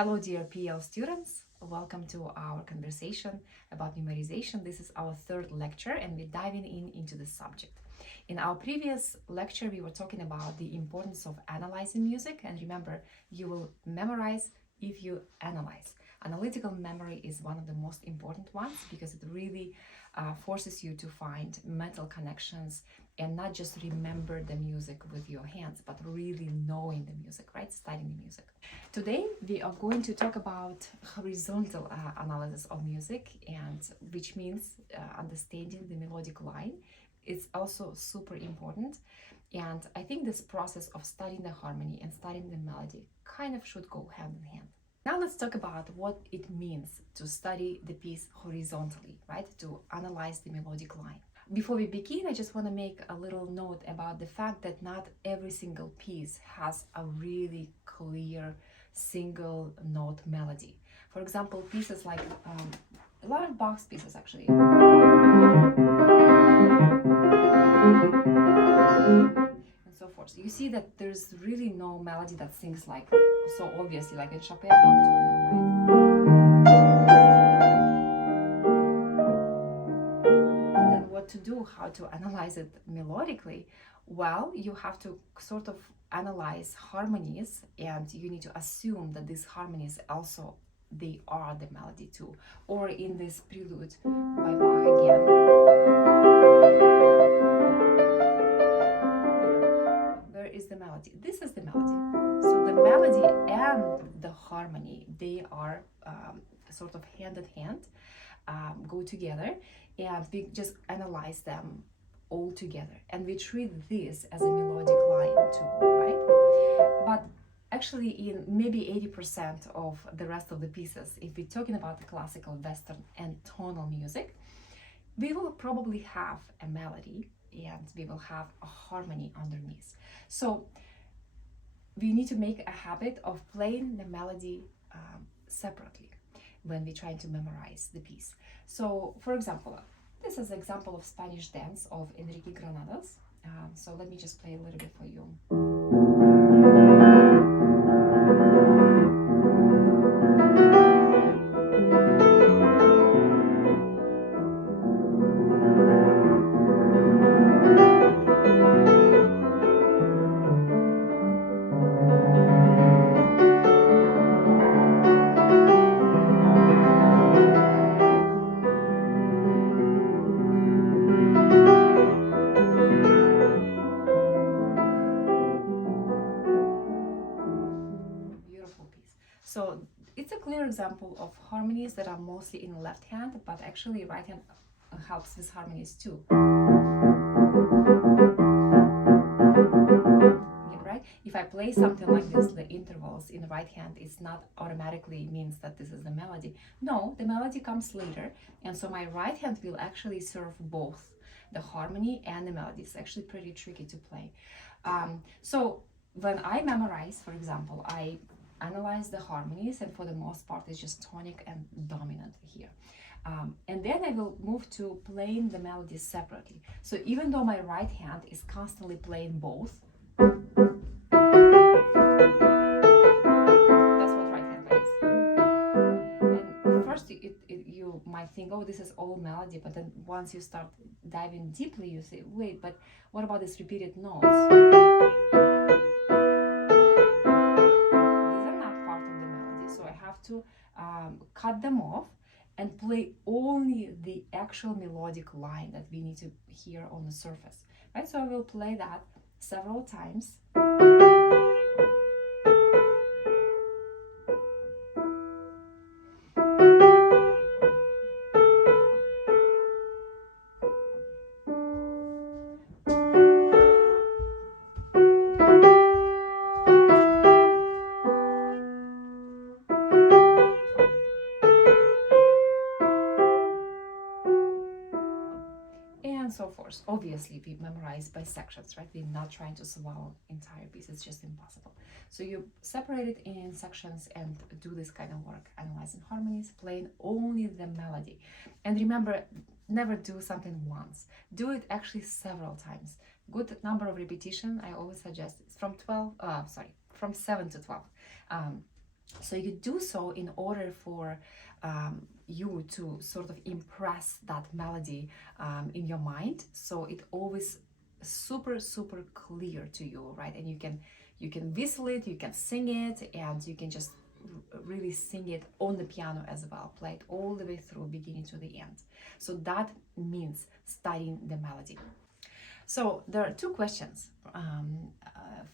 Hello, dear PL students. Welcome to our conversation about memorization. This is our third lecture, and we're diving into the subject. In our previous lecture, we were talking about the importance of analyzing music. And remember, you will memorize if you analyze. Analytical memory is one of the most important ones because it really forces you to find mental connections and not just remember the music with your hands, but really knowing the music, right? Studying the music. Today, we are going to talk about horizontal analysis of music, and which means understanding the melodic line. It's also super important. And I think this process of studying the harmony and studying the melody kind of should go hand in hand. Now let's talk about what it means to study the piece horizontally, right? To analyze the melodic line. Before we begin, I just want to make a little note about the fact that not every single piece has a really clear single note melody. For example, pieces like a lot of Bach's pieces actually. And so forth. So you see that there's really no melody that sings like so obviously like in Chopin Nocturne, right? Then what to do, how to analyze it melodically? Well, you have to sort of analyze harmonies, and you need to assume that these harmonies also they are the melody too. Or in this prelude by Bach again, where is the melody? This is the melody. So the melody and the harmony, they are sort of hand in hand, go together, and we just analyze them all together, and we treat this as a melodic line too, right? But actually in maybe 80% of the rest of the pieces, if we're talking about the classical, Western, and tonal music, we will probably have a melody and we will have a harmony underneath. So we need to make a habit of playing the melody separately when we're trying to memorize the piece. So for example, this is an example of Spanish dance of Enrique Granados. So let me just play a little bit for you. So it's a clear example of harmonies that are mostly in the left hand, but actually right hand helps with harmonies too. Yeah, right? If I play something like this, the intervals in the right hand, it's not automatically means that this is the melody. No, the melody comes later, and so my right hand will actually serve both the harmony and the melody. It's actually pretty tricky to play. So when I memorize, for example, I analyze the harmonies, and for the most part it's just tonic and dominant here, and then I will move to playing the melodies separately. So even though my right hand is constantly playing both, that's what right hand plays. And first you might think, oh, this is all melody, but then once you start diving deeply, you say, wait, but what about these repeated notes? To cut them off and play only the actual melodic line that we need to hear on the surface, right? So I will play that several times. So forth. Obviously, we memorize by sections, right? We're not trying to swallow entire piece. It's just impossible. So you separate it in sections and do this kind of work, analyzing harmonies, playing only the melody. And remember, never do something once. Do it actually several times. Good number of repetition, I always suggest, is from 7 to 12. So you do so in order for you to sort of impress that melody in your mind, so it always super clear to you, right? And you can whistle it, you can sing it, and you can just really sing it on the piano as well, play it all the way through, beginning to the end. So that means studying the melody. So there are two questions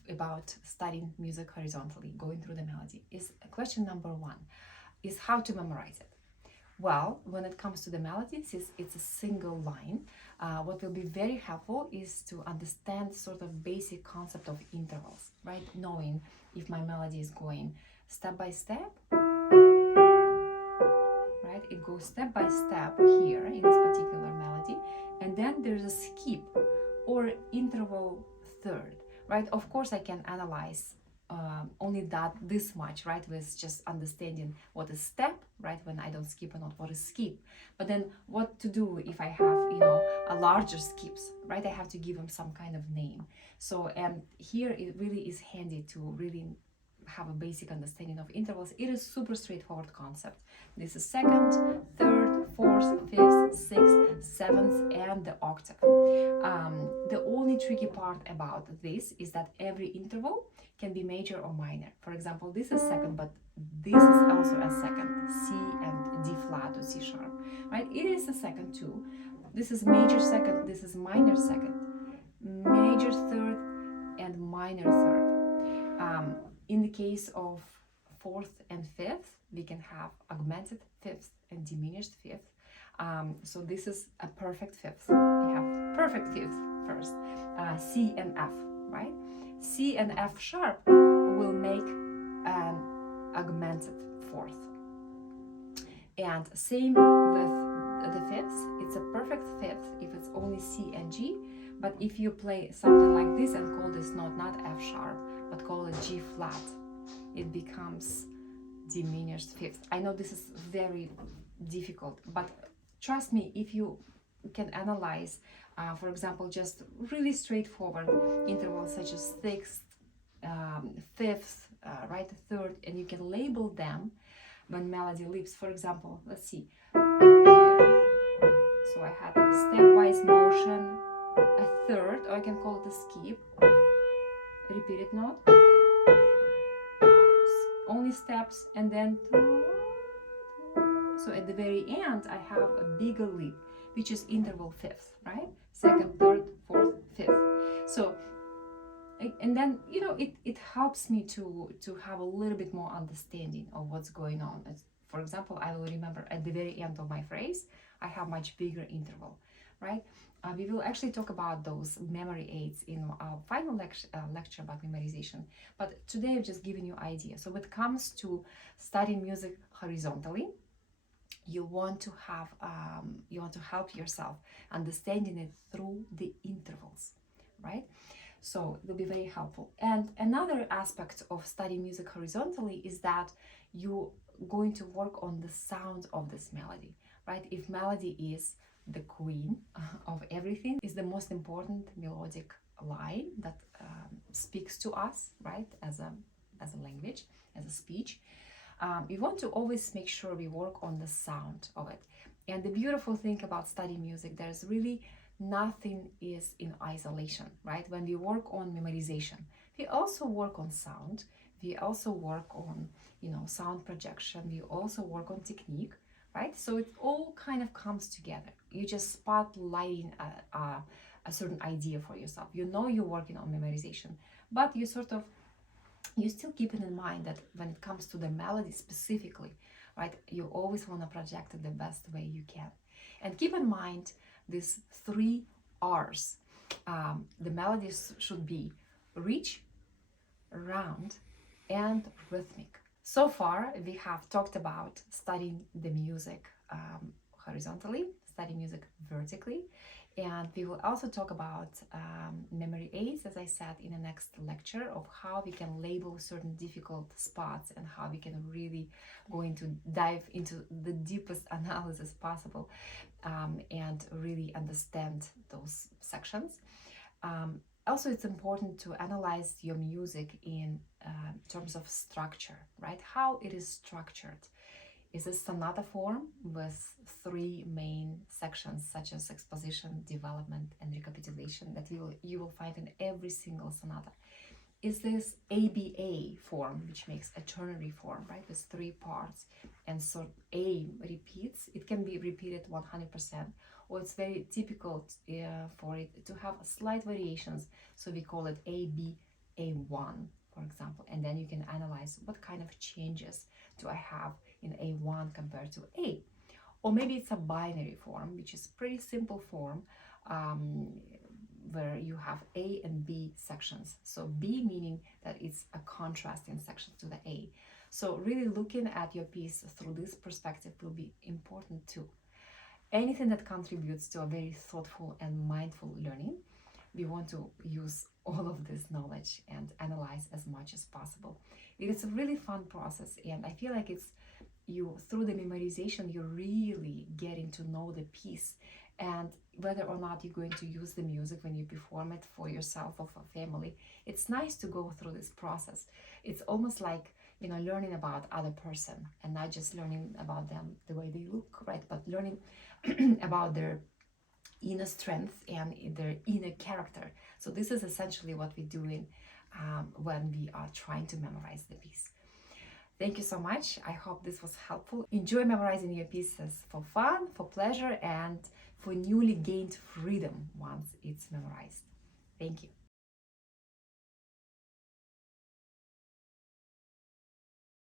about studying music horizontally, going through the melody. Is question number one is how to memorize it. Well, when it comes to the melody, since it's a single line, what will be very helpful is to understand sort of basic concept of intervals, right? Knowing if my melody is going step by step, right? It goes step by step here in this particular melody, and then there's a skip or interval third, right? Of course, I can analyze only this much, right, with just understanding what is step, right, when I don't skip or not, what is skip. But then what to do if I have, a larger skips, right? I have to give them some kind of name. So, and here it really is handy to really have a basic understanding of intervals. It is super straightforward concept. This is second, third, fourth, fifth, sixth, seventh, and the octave. The only tricky part about this is that every interval can be major or minor. For example, this is second, but this is also a second, C and D flat or C sharp, right? It is a second too. This is major second, this is minor second, major third, and minor third. In the case of fourth and fifth, we can have augmented fifth and diminished fifth. So this is a perfect fifth. We have perfect fifth first, C and F, right? C and F sharp will make an augmented fourth. And same with the fifths, it's a perfect fifth if it's only C and G. But if you play something like this and call this note not F sharp, but call it G flat, it becomes diminished fifth. I know this is very difficult, but trust me, if you can analyze, for example, just really straightforward intervals such as sixth, fifth, right, third, and you can label them when melody leaps. For example, let's see. Here. So I had a stepwise motion, a third, or I can call it a skip, repeated note, only steps, and then so at the very end I have a bigger leap, which is interval fifth, right? Second, third, fourth, fifth. So and then it helps me to have a little bit more understanding of what's going on. For example, I will remember at the very end of my phrase I have much bigger interval, right? We will actually talk about those memory aids in our final lecture about memorization, but today I've just given you idea. So when it comes to studying music horizontally, you want to help yourself understanding it through the intervals, right? So it will be very helpful. And another aspect of studying music horizontally is that you're going to work on the sound of this melody, right? If melody is the queen of everything, is the most important melodic line that speaks to us, right, as a language, as a speech. We want to always make sure we work on the sound of it. And the beautiful thing about studying music, there's really nothing is in isolation, right? When we work on memorization, we also work on sound, we also work on sound projection, we also work on technique, right? So it all kind of comes together. You just spotlighting a certain idea for yourself. You're working on memorization, but you still keep it in mind that when it comes to the melody specifically, right, you always want to project it the best way you can. And keep in mind these 3 R's. The melodies should be rich, round, and rhythmic. So far, we have talked about studying the music horizontally, studying music vertically, and we will also talk about memory aids, as I said, in the next lecture, of how we can label certain difficult spots and how we can really dive into the deepest analysis possible and really understand those sections. Also, it's important to analyze your music in terms of structure, right? How it is structured. Is a sonata form with three main sections, such as exposition, development, and recapitulation, that you will find in every single sonata? Is this ABA form, which makes a ternary form, right, with three parts, and so A repeats? It can be repeated 100%, or it's very typical for it to have slight variations, so we call it AB A1, for example, and then you can analyze what kind of changes do I have in A1 compared to A. Or maybe it's a binary form, which is pretty simple form, where you have A and B sections. So B meaning that it's a contrasting section to the A. So really looking at your piece through this perspective will be important too. Anything that contributes to a very thoughtful and mindful learning, we want to use all of this knowledge and analyze as much as possible. It's a really fun process, and I feel like it's you, through the memorization, you're really getting to know the piece, and whether or not you're going to use the music when you perform it for yourself or for family, it's nice to go through this process. It's almost like, you know, learning about other person, and not just learning about them the way they look, right, but learning about their inner strength and their inner character. So this is essentially what we're doing when we are trying to memorize the piece. Thank you so much. I hope this was helpful. Enjoy memorizing your pieces for fun, for pleasure, and for newly gained freedom once it's memorized. Thank you.